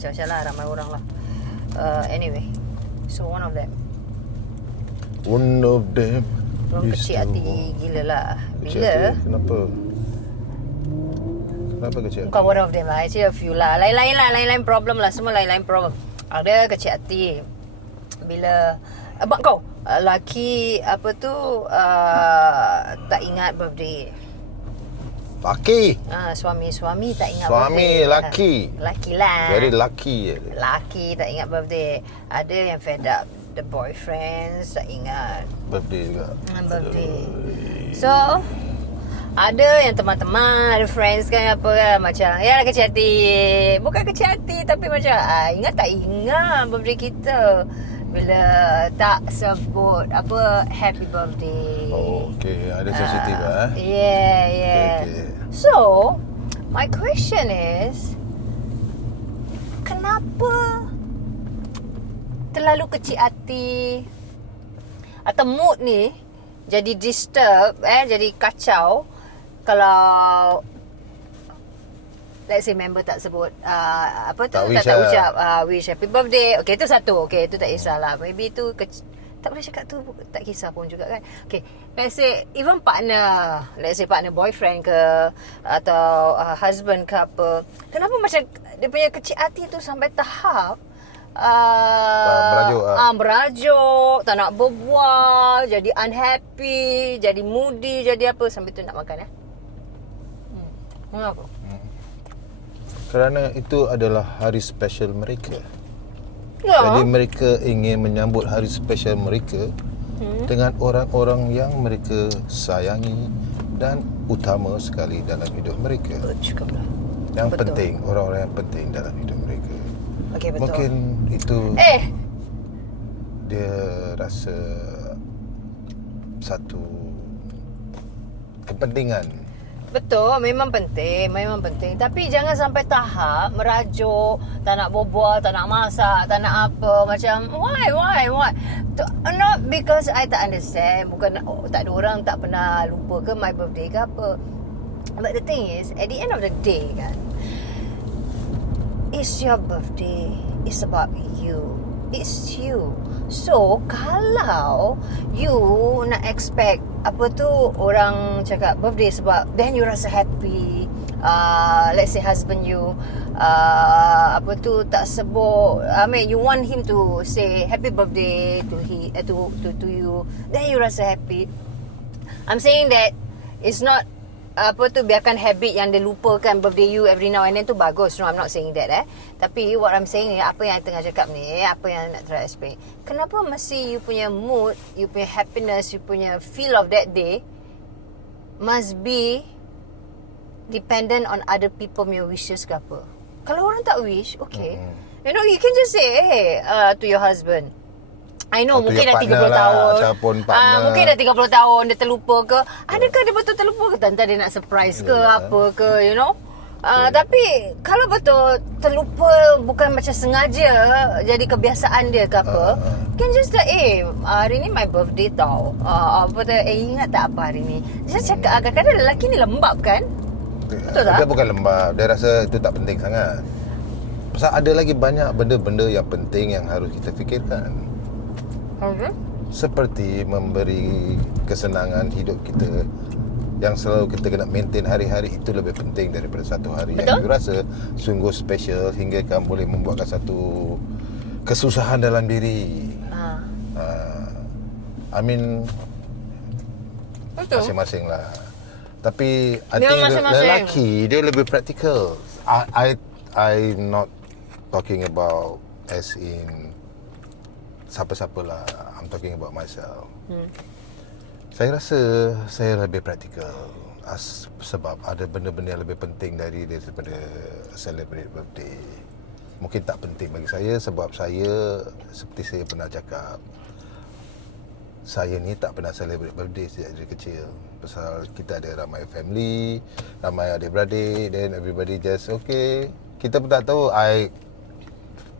macam-macam lah, ramai orang lah. Anyway, so one of them orang kecil hati gila lah. Kecil Bila hati. Kenapa kecil hati? bukan one of them lah, actually a few lah. Lain-lain problem lah. Semua lain-lain problem. Ada kecil hati bila abang kau laki apa tu tak ingat birthday. Laki. Suami tak ingat Suami, birthday. laki. Laki lah. Very lucky. Laki tak ingat birthday. Ada yang fed up, the boyfriends tak ingat Birthday juga. birthday. So ada yang teman-teman, ada friends kan apa kan, macam ya kecil hati. Bukan kecil hati tapi macam ingat tak ingat birthday kita bila tak sebut apa happy birthday. Oh, okay. Ada sensitif Yeah. Okay. So my question is, kenapa terlalu kecil hati atau mood ni jadi disturb, jadi kacau kalau let's say member tak sebut apa tu, tak ucap wish happy birthday. Okay, itu satu. Okay, itu tak kisahlah. Maybe tu tak boleh cakap tu, tak kisah pun juga kan. Okay, let's say even partner, let's say partner boyfriend ke atau husband ke apa, kenapa macam dia punya kecil hati tu sampai tahap merajuk, tak nak berbual, jadi unhappy, jadi moody, jadi apa, sampai tu nak makan Mengapa? Kerana itu adalah hari special mereka. Ya. Jadi mereka ingin menyambut hari special mereka dengan orang-orang yang mereka sayangi dan utama sekali dalam hidup mereka. Cukuplah. Yang Betul. penting, orang-orang yang penting dalam hidup mereka. Okey, betul. Mungkin itu dia rasa satu kepentingan. Betul, memang penting. Tapi jangan sampai tahap merajuk, tak nak berbual, tak nak masak, tak nak apa. Macam, why? Not because I tak understand. Bukan tak ada orang tak pernah lupa ke my birthday ke apa. But the thing is, at the end of the day kan, it's your birthday. It's about you. It's you. So, kalau you nak expect apa tu orang cakap birthday sebab then you rasa happy, let's say husband you apa tu tak sebut, I mean you want him to say happy birthday to you, then you rasa happy. I'm saying that it's not apa tu, biarkan habit yang dia lupakan birthday you every now and then tu bagus. No, I'm not saying that Tapi what I'm saying ni, apa yang tengah cakap ni, apa yang nak try explain, kenapa mesti you punya mood, you punya happiness, you punya feel of that day must be dependent on other people punya wishes ke apa? Kalau orang tak wish, okay, you know, you can just say to your husband, I know mungkin dah 30 tahun mungkin dah 30 tahun dia terlupa ke, adakah dia betul terlupa ke, tentang dia nak surprise ke apa ke, you know. Tapi kalau betul terlupa, bukan macam sengaja jadi kebiasaan dia ke apa, can just like hari ni my birthday tau, apa tu, ingat tak apa hari ni. Saya cakap kadang-kadang lelaki ni lembab kan. Betul tak? Dia bukan lembab, dia rasa itu tak penting sangat. Pasal ada lagi banyak benda-benda yang penting yang harus kita fikirkan. Seperti memberi kesenangan hidup kita, yang selalu kita kena maintain hari-hari, itu lebih penting daripada satu hari. Betul? Yang you rasa sungguh special hingga kamu boleh membuatkan satu kesusahan dalam diri. I mean, betul, masing-masing lah. Tapi I think lelaki dia lebih praktikal. I'm not talking about as in siapa-siapa lah. I'm talking about myself. Saya rasa saya lebih praktikal sebab ada benda-benda yang lebih penting daripada celebrate birthday. Mungkin tak penting bagi saya sebab saya, seperti saya pernah cakap, saya ni tak pernah celebrate birthday sejak dari kecil. Pasal kita ada ramai family, ramai adik-beradik, then everybody just okay. Kita pun tak tahu,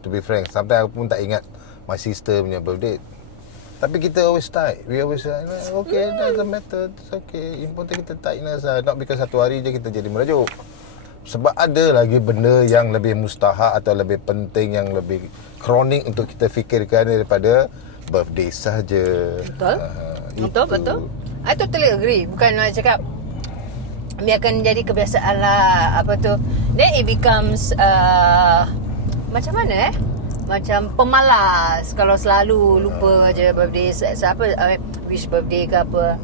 to be frank, sampai aku pun tak ingat my sister punya birthday. Tapi kita always tight. We always say, okay, doesn't matter, it's okay. Important kita tightness lah. Not because satu hari je kita jadi merajuk. Sebab ada lagi benda yang lebih mustahak atau lebih penting, yang lebih kronik untuk kita fikirkan daripada birthday saja. Betul. Betul. I totally agree. Bukan nak cakap biarkan jadi kebiasaan lah, apa tu, then it becomes macam mana macam pemalas kalau selalu lupa je birthday siapa, wish birthday ke apa.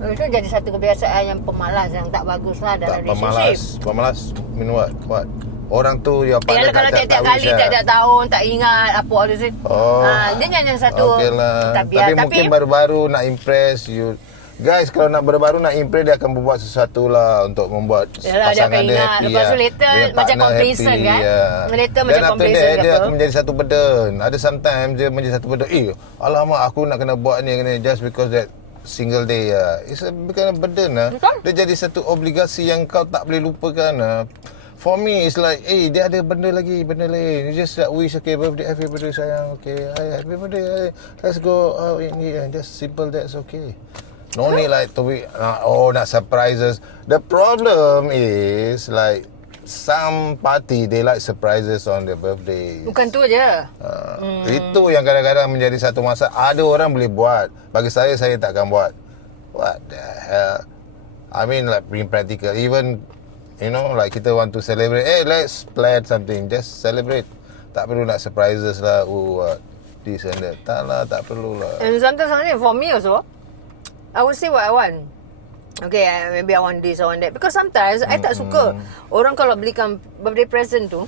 Itu jadi satu kebiasaan yang pemalas, yang tak bagus lah dalam relationship. Pemalas mean what? Orang tu yang Yalah, kalau tiap-tiap kali, tiap-tiap tahun tak ingat apa all this. Dia nyanyi satu. Okay lah. Tapi mungkin baru-baru nak impress you. Guys, kalau nak baru-baru nak impress, dia akan buat sesuatu lah untuk membuat pasangan dia happy. Lepas tu later macam complacent kan. Later macam complacent ke dia apa. akan menjadi satu burden. Ada sometimes dia menjadi satu burden. Alamak, aku nak kena buat ni just because that single day. It's a kind of burden lah. Dia jadi satu obligasi yang kau tak boleh lupakan. For me, it's like, dia ada benda lain. You just like wish, okay, birthday, happy birthday sayang, okay, happy birthday, let's go out in here, just simple, that's okay. No need like to be, nak surprises. The problem is like, some party, they like surprises on their birthday. Bukan tu je. Itu yang kadang-kadang menjadi satu masalah. Ada orang boleh buat. Bagi saya takkan buat. What the hell? I mean like being practical. Even, like kita want to celebrate. Let's plan something. Just celebrate. Tak perlu nak surprises lah. This and that. Tak lah, tak perlu lah. And sometimes for me also, I will say what I want. Okay, maybe I want this, I want that. Because sometimes I tak suka orang kalau belikan birthday present tu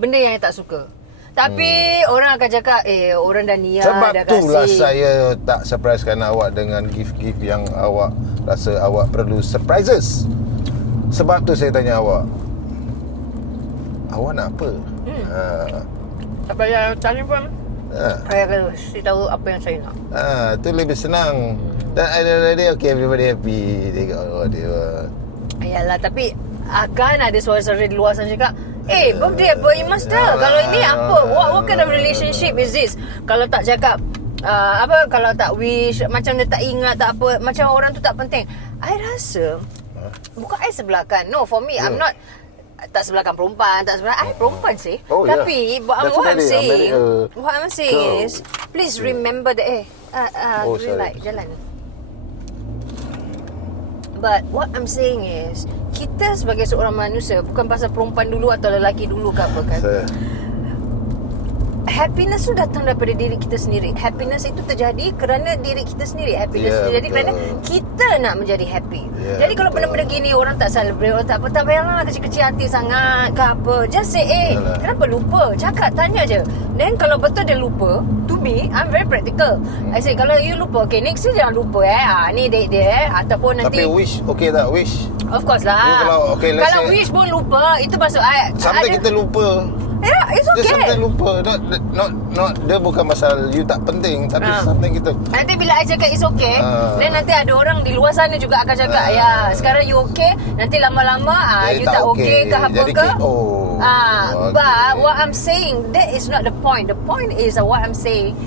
benda yang I tak suka. Tapi orang akan cakap, orang dah niat, sebab dah itulah kasih. saya tak surprisekan awak dengan gift-gift yang awak rasa awak perlu surprises. Sebab tu saya tanya awak nak apa? Tak payah telefon. Saya akan kasi tahu apa yang saya nak. Tu lebih senang. Dan ada okay, everybody happy. They got dia. Ayalah, tapi akan ada suara-suara di luar sana cakap, birthday apa, you must tell. Kalau ini apa, what kind of relationship is this? Kalau tak cakap kalau tak wish, macam dia tak ingat, tak apa, macam orang tu tak penting. I rasa bukan I sebelahkan. No, for me, I'm not tak sebelahkan perempuan, tak sebelah perempuan sih. Tapi what I'm saying is, please remember that green light jalan. But what I'm saying is, kita sebagai seorang manusia, bukan pasal perempuan dulu atau lelaki dulu ke apa kan, happiness tu datang daripada diri kita sendiri. Happiness itu terjadi kerana diri kita sendiri. Happiness terjadi kerana kita nak menjadi happy. Jadi kalau benda-benda gini orang tak celebrate, orang tak apa, tak payahlah kecil-kecil hati sangat ke apa. Just say, kenapa lupa? Cakap, tanya je. Then kalau betul dia lupa, to me, I'm very practical. I say, kalau you lupa, okay, next year jangan lupa ni date dia ataupun nanti. Tapi wish, okay tak wish? Of course lah. Kalau wish pun lupa, itu maksud sampai kita lupa. It's okay. Dia sometimes lupa. Not dia bukan pasal you tak penting, tapi sometimes kita. Nanti bila I cakap it's okay, then nanti ada orang di luar sana juga akan cakap, sekarang you okay, nanti lama-lama you tak okay ke apa jadi ke. But what I'm saying, that is not the point. The point is what I'm saying.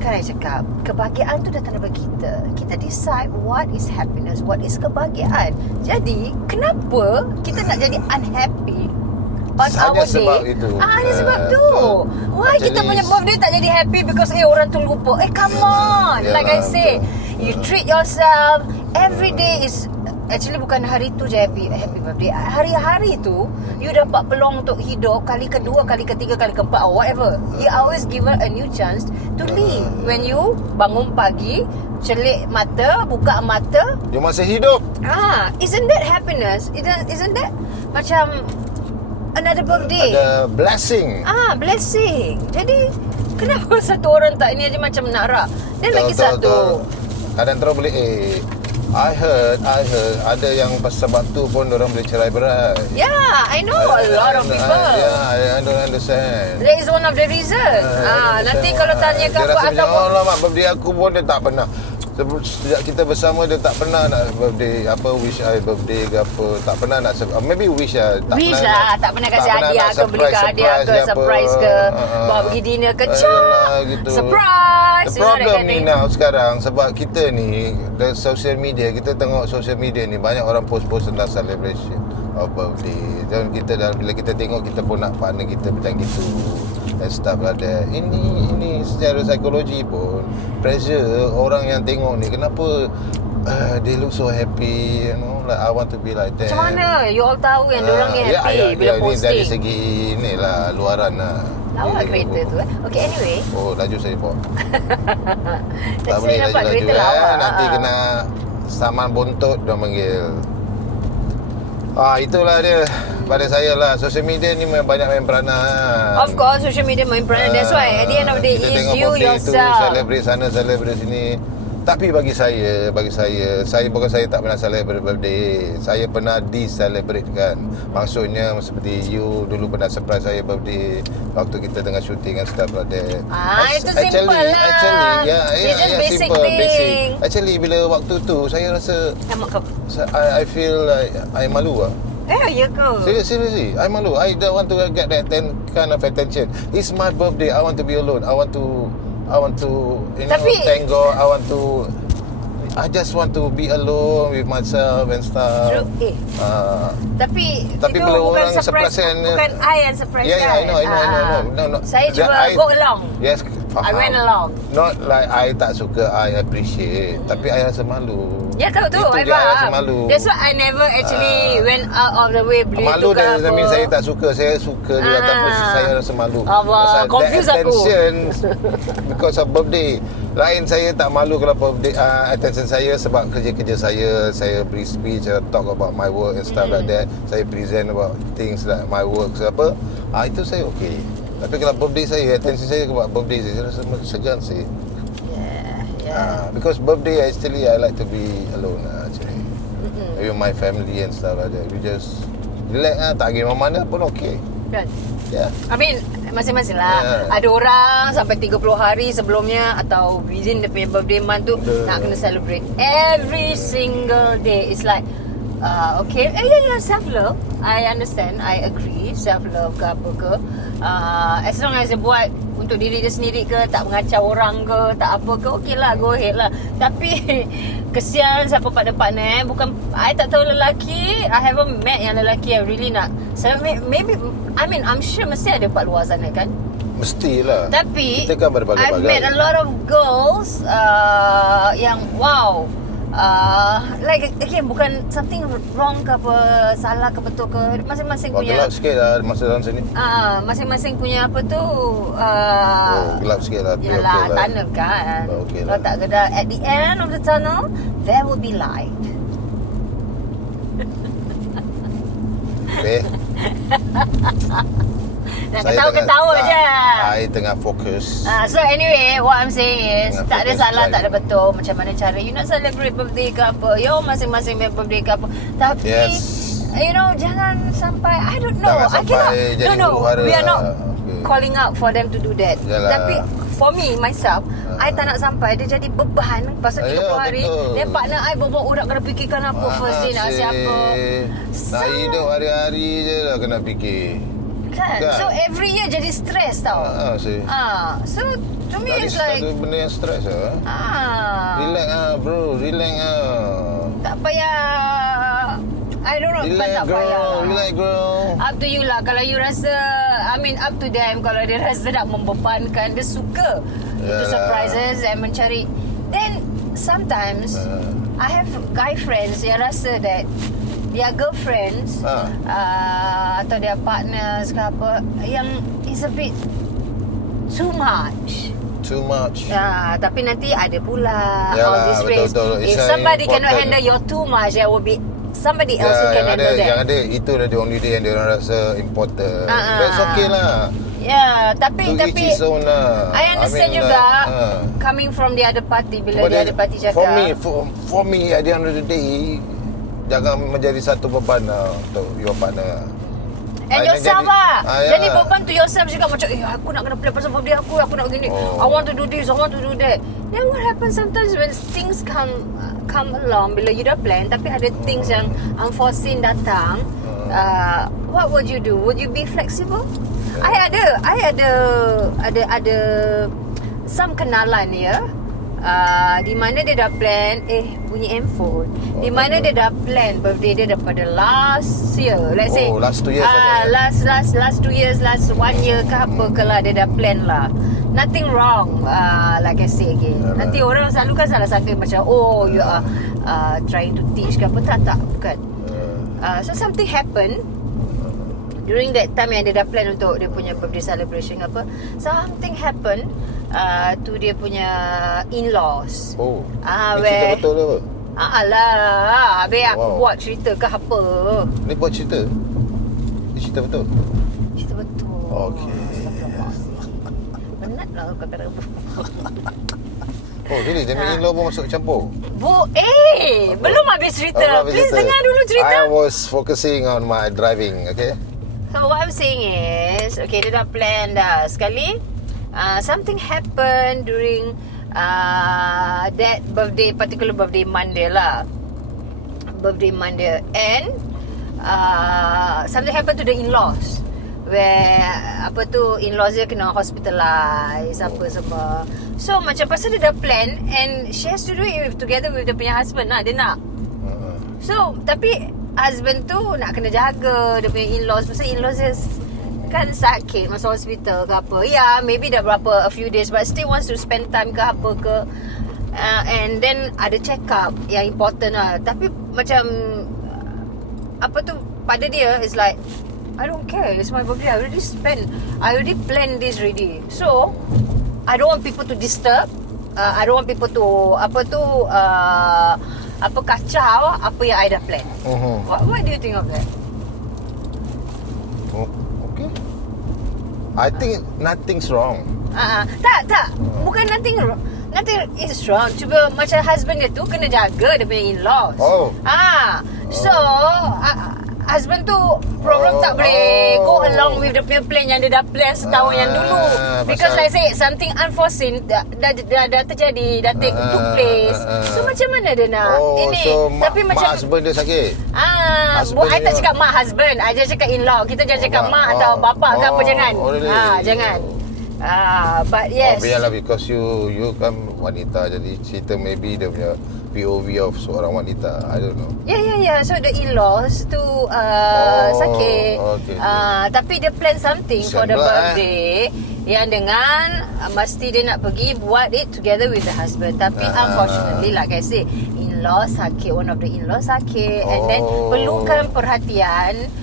Kan I cakap, kebahagiaan tu datang daripada kita. Kita decide what is happiness, what is kebahagiaan. Jadi, kenapa kita nak jadi unhappy on our sebab day? itu. Hanya sebab tu. Why kita punya birthday tak jadi happy because orang tu lupa? Come on. Like I say, you treat yourself. Every day is actually bukan hari tu je happy birthday. Hari-hari tu you dapat peluang untuk hidup kali kedua, kali ketiga, kali keempat or whatever. You always given a new chance to live. When you bangun pagi, celik mata, buka mata, you masih hidup. Isn't that happiness? Isn't that macam another birthday? Ada blessing. Blessing. Jadi kenapa satu orang tak ini aja macam nak rak? Dan lagi satu, kadang terus boleh I heard ada yang sebab tu pun orang boleh cerai berat. I know a lot of people. I don't understand. That is one of the reason. Nanti kalau tanya ke apa ataupun mak birthday aku pun dia tak pernah. Sejak kita bersama dia tak pernah nak birthday wish I birthday ke apa, tak pernah nak maybe wish lah, tak pernah kasih hadiah ke, belikan hadiah ke, surprise ke, bawa pergi dinner ke, gitu. Surprise. The problem ni now sekarang, sebab kita ni the social media, kita tengok social media ni banyak orang post-post tentang celebration. of birthday. Dan bila kita tengok, kita pun nak partner kita macam gitu and stuff like that. Ini secara psikologi pun pressure orang yang tengok ni, kenapa they look so happy, you know, like I want to be like that. Macam mana you all tahu yang diorang ni happy bila ni posting? dari segi ni lah, luaran lah. Lawa kereta tu Okay, anyway. Oh, laju saya bawa. Tak Saya boleh nampak laju-laju kereta lawa. Nanti kena saman bontot dia panggil. Itulah dia. Pada saya lah, social media ni banyak main peranan. Of course, social media main peranan. That's why at the end of the day, kita is tengok you birthday yourself. tu, celebrate sana, celebrate sini. Tapi bagi saya bukan saya tak pernah celebrate birthday. Saya pernah di-celebrate kan. Maksudnya seperti you dulu pernah surprise saya birthday waktu kita tengah shooting and stuff like that. Itu simple lah. Actually, It's just basic simple, thing. basic. Actually, bila waktu tu saya rasa I feel like I malu lah. Ya ke? Seriously, I malu. I don't want to get that kind of attention. It's my birthday. I want to be alone. I want to thank God. I just want to be alone with myself and stuff. True. Tapi itu bila bukan orang surprise, bukan I yang surprise kan? I know. No. Saya juga go along. Yes, I went along. Not like I tak suka, I appreciate. Tapi I rasa malu. Ya, tahu tu. I rasa faham. malu. That's why I never actually went out of the way beli malu tu ke dan apa. mean saya tak suka. Saya suka juga, tapi saya rasa malu. Allah, confuse aku. Attention because of birthday. Lain saya tak malu kalau birthday attention saya sebab kerja-kerja saya beri speech, talk about my work and stuff like that. Saya present about things like my work apa. Itu saya okay. Tapi kalau birthday saya, attention saya buat birthday saya rasa segan sih. Because birthday actually I like to be alone actually. With my family and stuff like that. We just relax tak pergi mana pun okay. Kan? Yeah. I mean, masing-masing lah. Ada orang sampai 30 hari sebelumnya atau within the birthday month tu nak kena celebrate every single day. It's like okay, self-love. I understand, I agree. Self-love ke apa ke, as long as dia buat untuk diri dia sendiri ke, tak mengacau orang ke, tak apa ke, okay lah, go ahead lah. Tapi kesian siapa partner bukan, I tak tahu lelaki, I haven't met yang lelaki yang really nak. So maybe, I mean, I'm sure mesti ada part luar sana kan. Mestilah. Tapi kita kan berbagai-bagai. I've met a lot of girls yang wow, like again, bukan something wrong ke apa, salah ke betul ke, masing-masing punya. Gelap sikit lah masa dalam sini. Masing-masing punya apa tu, gelap sikit lah. yalah, okay lah. tunnel kan. Okay Kalau lah. tak kena, at the end of the tunnel there will be light. Nak ketawa-ketawa je. I tengah fokus. So anyway, what I'm saying is Tengah tak ada fokus salah, cari. tak ada betul macam mana cara you nak celebrate birthday ke apa. Yo, masing-masing punya birthday ke apa. Tapi you know, jangan sampai, I don't know, Jangan I sampai cannot. jadi No, huru-hara we are not lah. Okay. calling out for them to do that. Yalah. Tapi for me, myself, I tak nak sampai dia jadi beban pasal 30 hari. betul. Then partner I bawa nak kena fikirkan apa first day nak siapa. Nak hidup hari-hari je lah kena fikir. Kan? So every year jadi stress tau. So to me Tadi it's like satu benda yang stress lah. Relax lah bro, relax lah. tak payah, I don't know, bukan tak payah. Relax girl. Up to you lah. Kalau you rasa, I mean up to them. Kalau dia rasa nak membebankan, dia suka itu surprises and mencari. Then sometimes I have guy friends yang rasa that their girlfriends atau their partners ke apa yang is a bit too much. Tapi nanti ada pula all this race. If somebody cannot handle your too much, there will be somebody else who can handle that. Yang ada, itu dah the only day yang dia orang rasa important. That's okay lah. Tapi each his own lah. I understand juga coming from the other party bila the other party cakap. For me at the end of the day, jangan menjadi satu beban lah untuk your partner. And yourself lah. Jadi beban to yourself juga. Macam aku nak kena plan pasal birthday aku nak gini, I want to do this, I want to do that. Then what happens sometimes when things come along, bila you dah plan tapi ada things yang unforeseen datang, what would you do? Would you be flexible? I ada some kenalan ya, Di mana dia dah plan bunyi handphone. Di mana dia dah plan birthday dia daripada last year. Let's say last 2 years last 2 years, last 1 year ke apa ke lah, dia dah plan lah. Nothing wrong, like I say again. Nanti orang selalu kan salah sangka macam you are trying to teach ke apa. Tak, bukan. So something happen during that time yang dia dah plan untuk dia punya birthday celebration apa. Something happen to dia punya in-laws. Ni cerita betul ke apa? Alah, habis aku buat cerita ke apa. Ni buat cerita? Ni cerita betul? Cerita betul. Okey. Penat lah kadang-kadang. Jadi dia punya in-law pun masuk campur? Belum habis cerita. Please dengar dulu cerita. I was focusing on my driving, okay? So what I'm saying is, okay, dia dah plan dah. Sekali, something happened during that particular birthday month dia lah. Birthday month dia. And something happened to the in-laws. Where in-laws dia kena hospitalize apa semua. So macam pasal dia dah plan and she has to do it together with dia punya husband lah. Dia nak. So tapi husband tu nak kena jaga dia punya in-laws. Pasal in-laws dia kan sakit masuk hospital ke apa. Maybe dah berapa a few days but still wants to spend time ke apa ke. And then ada check up yang important lah. Tapi macam pada dia is like, I don't care, it's my birthday, I already planned this already. So I don't want people to disturb. I don't want people to kacau apa yang I dah plan. What do you think of that? Okay. I think nothing's wrong. Tak. Bukan nothing wrong. Nothing is wrong. Cuba macam husband dia tu kena jaga dia punya in-laws. So husband tu problem tak boleh go along with the plan yang dia dah plan setahun yang dulu. Because like I say, something unforeseen dah terjadi, dah took place. So macam mana dia nak ini? So tapi mak husband dia sakit. I tak cakap mak husband, I just cakap in-law. Kita jangan cakap mak atau bapa ke apa, jangan. Really? Jangan. But yes. Biarlah, because you kan wanita, jadi cerita maybe dia punya POV of seorang wanita. I don't know. Yeah. So the in-laws tu sakit. Okay. Tapi dia plan something for the birthday yang dengan mesti dia nak pergi buat it together with the husband. Tapi unfortunately, like I say, in-law sakit, one of the in-law sakit, and then perlukan perhatian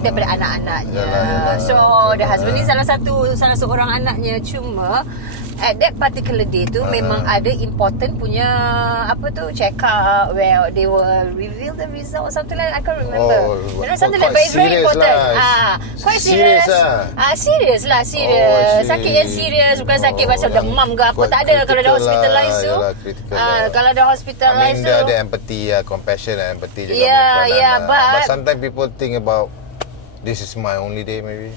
daripada anak-anaknya. So the husband ni salah seorang anaknya. Cuma at that particular day tu memang ada important punya check up where they will reveal the result or something like that. I can't remember. Something like, but it's very important. Quite serious. Serious. Sakit yang serious, bukan sakit pasal demam ke apa. Tak ada. Kalau dah hospitalize tu, kalau dah hospitalize tu, dia ada empathy, compassion and empathy juga. But sometimes people think about this is my only day maybe.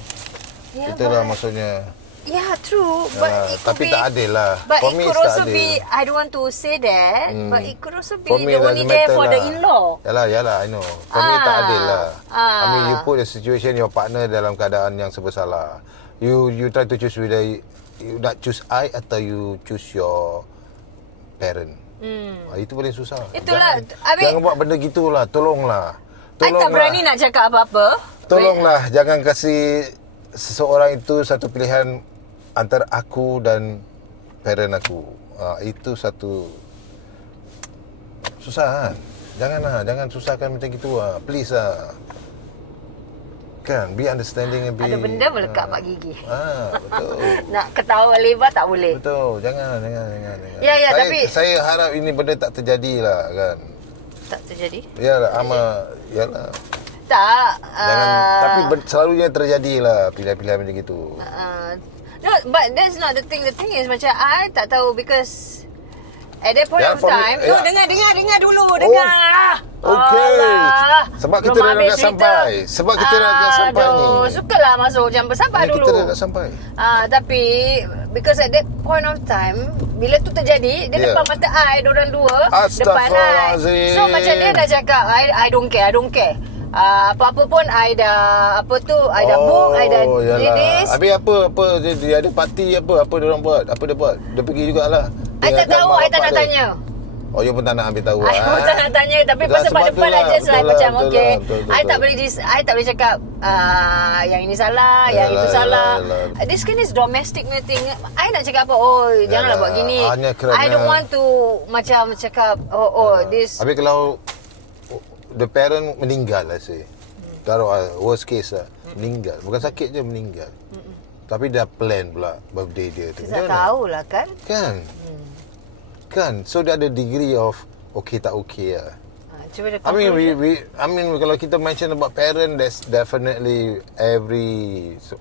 Itulah maksudnya. Yeah, true. But it could tapi be, tak adil lah. But For it me, could tak also adil. be, I don't want to say that, but it could also be For me, the only day for the in-law. Yalah, I know. For me, tak adil lah. I mean, you put the situation, your partner dalam keadaan yang serba salah. You try to choose whether you nak choose I atau you choose your parent. Itu paling susah. Itulah. Jangan buat benda gitulah. Tolonglah. I tak berani nak cakap apa-apa. Tolonglah, jangan kasih seseorang itu satu pilihan antara aku dan parent aku. Itu satu susah kan. Jangan susahkan macam gitu lah. Please lah. Kan, be understanding and be... Ada benda melekat mak gigi. Betul. Nak ketawa lebar tak boleh. Betul. Jangan. Ya, tapi saya harap ini benda tak terjadi lah kan. Tak terjadi? Yalah. Tak. Jangan, tapi selalunya terjadi lah pilihan-pilihan macam gitu. No, but that's not the thing. The thing is macam I tak tahu because at that point of time, dengar dulu, dengar. Okay. Sebab kita dah nak sampai. Ni. Sukalah masuk jam bersabar dulu. Kita dah nak sampai. Tapi because at that point of time, bila tu terjadi, dia depan mata I, diorang dua depan I. So macam dia dah cakap, I don't care. Apa-apa pun I dah book, I dah did this. Habis apa dia ada parti apa dia orang buat? Apa dia buat? Dia pergi jugalah. I tak tahu, I tak nak tanya. Oh, you pun tak nak ambil tahu. I pun tak nak tanya, tapi Betul, pasal pada depan betul aja saya lah, macam betul okay. lah, betul. I tak boleh cakap yang ini salah, yang itu salah. Yalah. This kind is domestic meeting. I nak cakap apa? Janganlah buat gini. Hanya kerana I don't want to macam cakap this. Habis kalau the parent meninggal lah say. Taruh worst case lah. Meninggal. Bukan sakit je, meninggal. Tapi dah plan pula birthday dia tu. Saya tahulah kan. Kan. So dia ada degree of okay tak okay lah. Cuba I mean kalau kita mention about parent, there's definitely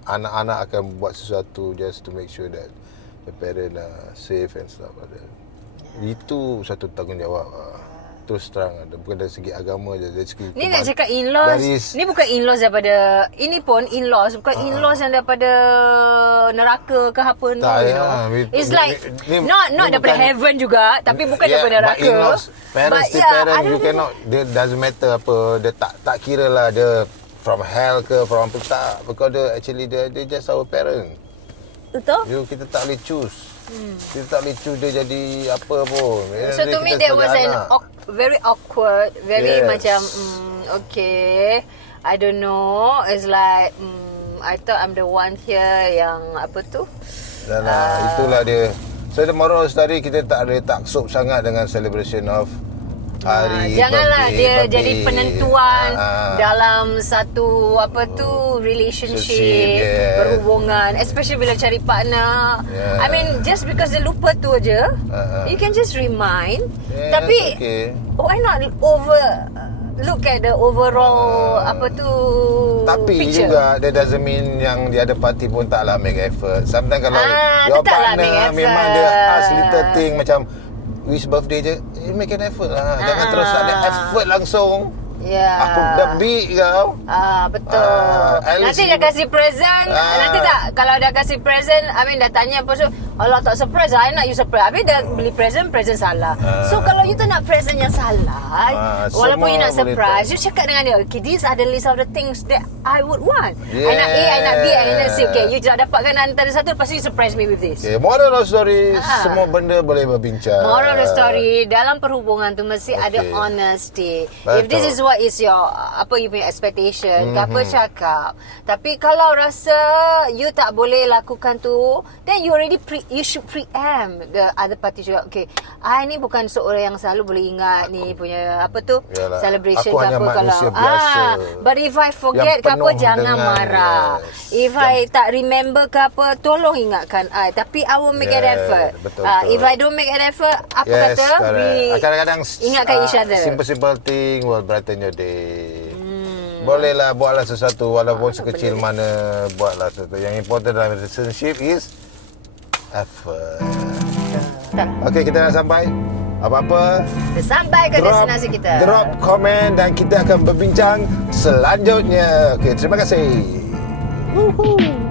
anak-anak akan buat sesuatu just to make sure that the parent are safe and stuff like that. Itu satu tanggungjawab. Terus terang, bukan dari segi agama je, dari segi ni nak cakap in-laws. Ni bukan in-laws daripada, ini pun in-laws, bukan in-laws yang daripada neraka ke apa ni, you know. It's like not daripada heaven juga, tapi bukan daripada neraka. In-laws, parents to parents, you cannot, dia doesn't matter apa, dia tak kira lah dia from hell ke from apa, tak, because dia actually dia just our parent. Betul? Kita tak boleh choose. Kita tak boleh choose dia jadi apa pun. So to me there was very awkward, very macam okay, I don't know, it's like I thought I'm the one here yang apa tu. Dan itulah dia. So the moral story, kita tak ada taksub sangat dengan celebration of hari janganlah birthday, dia jadi penentuan dalam satu relationship, berhubungan, especially bila cari partner. I mean just because dia lupa tu aja, you can just remind. Tapi why not look at the overall tapi picture. Juga dia doesn't mean yang dia ada party pun taklah make effort. Sometimes kalau your partner memang dia ask little thing macam wish birthday je, make an effort lah. Jangan terus ada effort langsung. Aku dah big kau. Betul. Nanti dah kasih present, nanti tak, kalau dah kasih present, I mean dah tanya apa so, Allah tak surprise, I nak you surprise. Habis dah beli present salah. So kalau you tak nak present yang salah, walaupun you nak surprise, you cakap dengan dia, okay, these are the list of the things that I would want. I nak A, I nak B, I nak C. Okay, you dah dapatkan antara satu, lepas tu you surprise me with this. Okay, moral of story, semua benda boleh berbincang. Moral of story, dalam perhubungan tu mesti ada honesty. Betul. If this is what is your you punya expectation, apa cakap. Tapi kalau rasa you tak boleh lakukan tu, then you you should preempt the other party juga. Okay, I ni bukan seorang yang selalu boleh ingat ni punya celebration ke apa. Kalau but if I forget ke apa, jangan marah. If I tak remember ke apa, tolong ingatkan I. Tapi I will make an effort. Betul. If I don't make an effort, apa kata? Kadang-kadang ingatkan each other. Simple thing will brighten your day. Bolehlah buatlah sesuatu walaupun sekecil mana, buatlah sesuatu. Yang important dalam relationship is effort. Okay, kita nak sampai apa-apa sampai ke destinasi kita. Drop komen dan kita akan berbincang selanjutnya. Okay, terima kasih. Woohoo.